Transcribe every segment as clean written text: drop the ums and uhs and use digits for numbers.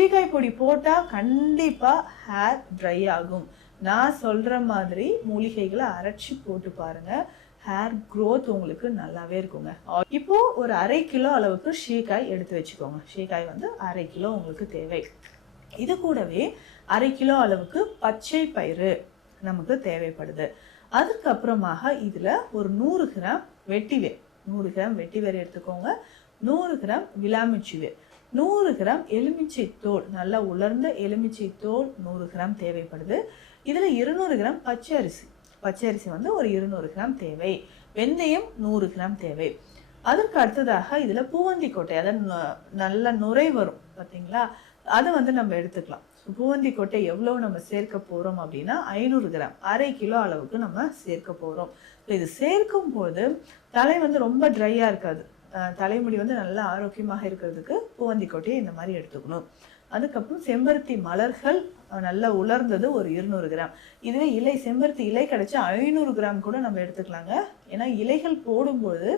சீக்காய் பொடி போட்டால் கண்டிப்பாக ஹேர் ட்ரை ஆகும். நான் சொல்கிற மாதிரி மூலிகைகளை அரைச்சி போட்டு பாருங்கள், ஹேர் க்ரோத் உங்களுக்கு நல்லாவே இருக்குங்க. இப்போது ஒரு 1/2 கிலோ அளவுக்கு சீக்காய் எடுத்து வச்சுக்கோங்க. சீக்காய் வந்து 1/2 கிலோ உங்களுக்கு தேவை. இது கூடவே 1/2 கிலோ அளவுக்கு பச்சை பயிறு நமக்கு தேவைப்படுது. அதுக்கப்புறமாக இதில் ஒரு 100 கிராம் வெட்டிவேர், 100 கிராம் வெட்டிவேர் எடுத்துக்கோங்க. 100 கிராம் விளாமிச்சி வேர், 100 கிராம் எலுமிச்சை தோல், நல்லா உலர்ந்த எலுமிச்சை தோல் 100 கிராம் தேவைப்படுது. இதில் 200 கிராம் பச்சை அரிசி, பச்சை அரிசி வந்து ஒரு 200 கிராம் தேவை. வெந்தயம் 100 கிராம் தேவை. அதற்கு அடுத்ததாக இதில் பூவந்தி கொட்டை, அதாவது நல்ல நுரை வரும் பார்த்தீங்களா, அதை வந்து நம்ம எடுத்துக்கலாம். பூவந்தி கொட்டை எவ்வளோ நம்ம சேர்க்க போகிறோம் அப்படின்னா 500 கிராம், 1/2 கிலோ அளவுக்கு நம்ம சேர்க்க போகிறோம். இது சேர்க்கும் போது தலை வந்து ரொம்ப ட்ரையாக இருக்காது, தலைமுடி வந்து நல்லா ஆரோக்கியமாக இருக்கிறதுக்கு பூவந்தி கொட்டையை இந்த மாதிரி எடுத்துக்கணும். அதுக்கப்புறம் செம்பருத்தி மலர்கள் நல்லா உலர்ந்தது ஒரு 200 கிராம். இதுவே இலை, செம்பருத்தி இலை கிடைச்சா 500 கிராம் கூட நம்ம எடுத்துக்கலாங்க. ஏன்னா இலைகள் போடும்போது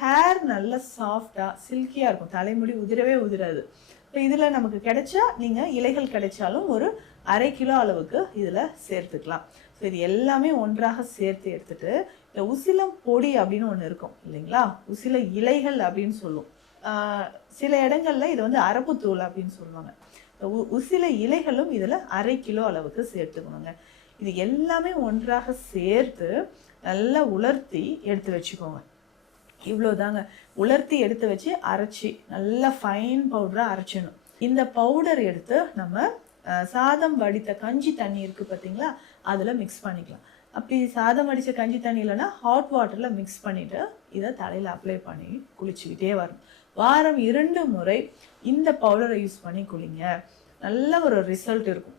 ஹேர் நல்லா சாஃப்டாக சில்கியாக இருக்கும், தலைமுடி உதிரவே உதிராது. இப்போ இதில் நமக்கு கிடைச்சா, நீங்கள் இலைகள் கிடைச்சாலும் ஒரு 1/2 கிலோ அளவுக்கு இதில் சேர்த்துக்கலாம். ஸோ இது எல்லாமே ஒன்றாக சேர்த்து எடுத்துட்டு, இந்த உசிலம் பொடி அப்படின்னு ஒன்று இருக்கும் இல்லைங்களா, உசில இலைகள் அப்படின்னு சொல்லுவோம். சில இடங்களில் இது வந்து அரப்புத்தூள் அப்படின்னு சொல்லுவாங்க. உசில இலைகளும் இதில் 1/2 கிலோ அளவுக்கு சேர்த்துக்கணுங்க. இது எல்லாமே ஒன்றாக சேர்த்து நல்லா உலர்த்தி எடுத்து வச்சுக்கோங்க. இவ்வளோதாங்க. உலர்த்தி எடுத்து வச்சு அரைச்சி நல்லா ஃபைன் பவுடராக அரைச்சிடணும். இந்த பவுடர் எடுத்து நம்ம சாதம் வடித்த கஞ்சி தண்ணி இருக்குது பார்த்தீங்களா, அதில் மிக்ஸ் பண்ணிக்கலாம். அப்படி சாதம் வடித்த கஞ்சி தண்ணி இல்லைன்னா ஹாட் வாட்டரில் மிக்ஸ் பண்ணிவிட்டு இதை தலையில் அப்ளை பண்ணி குளிச்சுக்கிட்டே வரணும். வாரம் 2 முறை இந்த பவுடரை யூஸ் பண்ணி குளிங்க, நல்ல ஒரு ரிசல்ட் இருக்கும்.